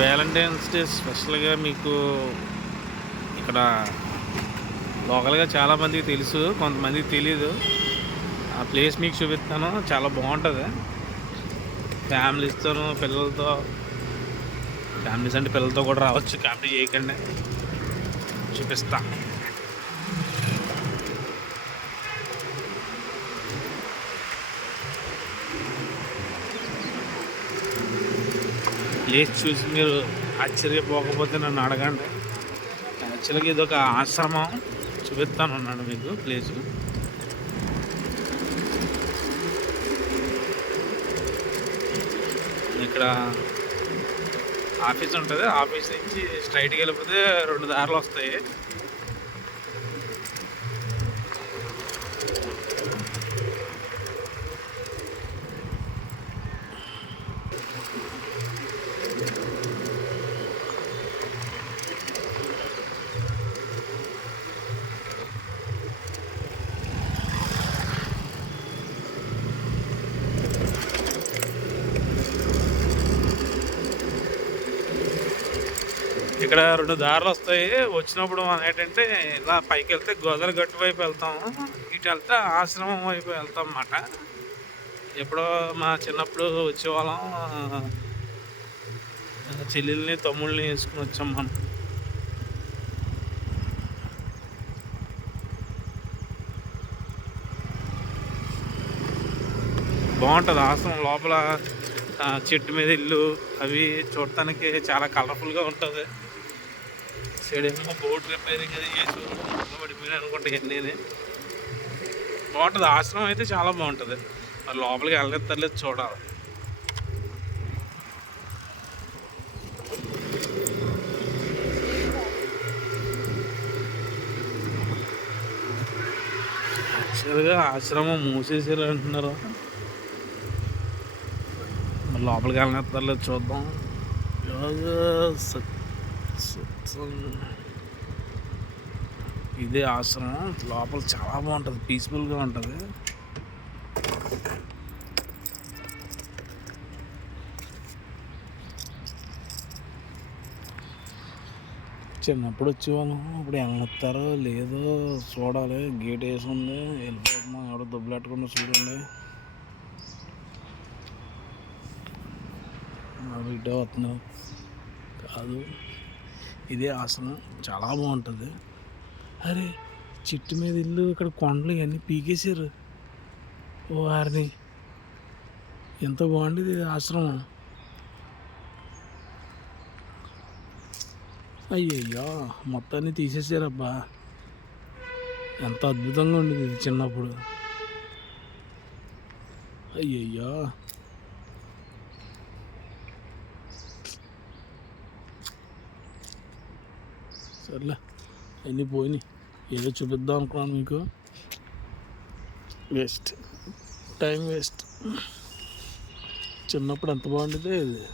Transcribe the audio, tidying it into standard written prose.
Valentine's day స్పెషల్గా మీకు ఇక్కడ లోకల్గా చాలామందికి తెలుసు, కొంతమందికి తెలీదు. ఆ ప్లేస్ మీకు చూపిస్తాను, చాలా బాగుంటుంది. ఫ్యామిలీస్తో, పిల్లలతో, ఫ్యామిలీస్ అంటే పిల్లలతో కూడా రావచ్చు, కామెడీ చేయకండి. చూపిస్తా. ప్లేస్ చూసి మీరు ఆశ్చర్యపోకపోతే నన్ను అడగండి. యాక్చువల్గా ఇది ఒక ఆశ్రమం, చూపిస్తాను అన్నాడు మీకు ప్లేసు. ఇక్కడ ఆఫీస్ ఉంటుంది, ఆఫీస్ నుంచి స్ట్రైట్కి వెళ్ళిపోతే 2 దారులు వస్తాయి. ఇక్కడ 2 దారులు వస్తాయి. వచ్చినప్పుడు మనం ఏంటంటే ఇలా పైకి వెళ్తే గోదావరి గట్టు వైపు వెళ్తాము, ఇటు వెళ్తే ఆశ్రమం వైపు వెళ్తాం అన్నమాట. ఎప్పుడో మా చిన్నప్పుడు వచ్చేవాళ్ళం, చెల్లెల్ని తమ్ముళ్ళని వేసుకుని వచ్చాం మనం. బాగుంటుంది ఆశ్రమం లోపల. చెట్టు మీద ఇల్లు అవి చూడటానికి చాలా కలర్ఫుల్గా ఉంటుంది. సైడేమో బోట్ రిపేరింగ్ అది చేసి పడిపోయినాయి అనుకుంటా. ఇవన్నీ బాగుంటుంది. ఆశ్రమం అయితే చాలా బాగుంటుంది. మరి లోపలికి వెళ్ళలేదు, చూడాలి. యాక్చువల్గా ఆశ్రమం మూసేసారు అంటున్నారు. మరి లోపలికి వెళ్ళలేదు, చూద్దాం. ఇదే ఆశ్రమం. లోపల చాలా బాగుంటుంది, పీస్ఫుల్గా ఉంటుంది. చిన్నప్పుడు వచ్చేవాళ్ళం, ఇప్పుడు వెళ్ళొస్తారో లేదో చూడాలి. గేట్ వేసి ఉంది, వెళ్ళిపోతున్నాం. ఎవడో దుబ్బులెట్టకుండా చూడండి. ఇటే వస్తున్నాం కాదు, ఇదే ఆశ్రమం. చాలా బాగుంటుంది. అరే చెట్టు మీద ఇల్లు, ఇక్కడ కొండలు ఇవన్నీ పీకేశారు. వారిని ఎంత బాగుండేది ఆశ్రమం. అయ్యయ్యో మొత్తాన్ని తీసేసారబ్బా. ఎంత అద్భుతంగా ఉండేది ఇది చిన్నప్పుడు. అయ్యయ్యో సర్లే, అన్నీ పోయినాయి. ఏదో చూపిద్దాం అనుకున్నాను మీకు. Waste, time waste. చిన్నప్పుడు ఎంత బాగుండేది ఇది.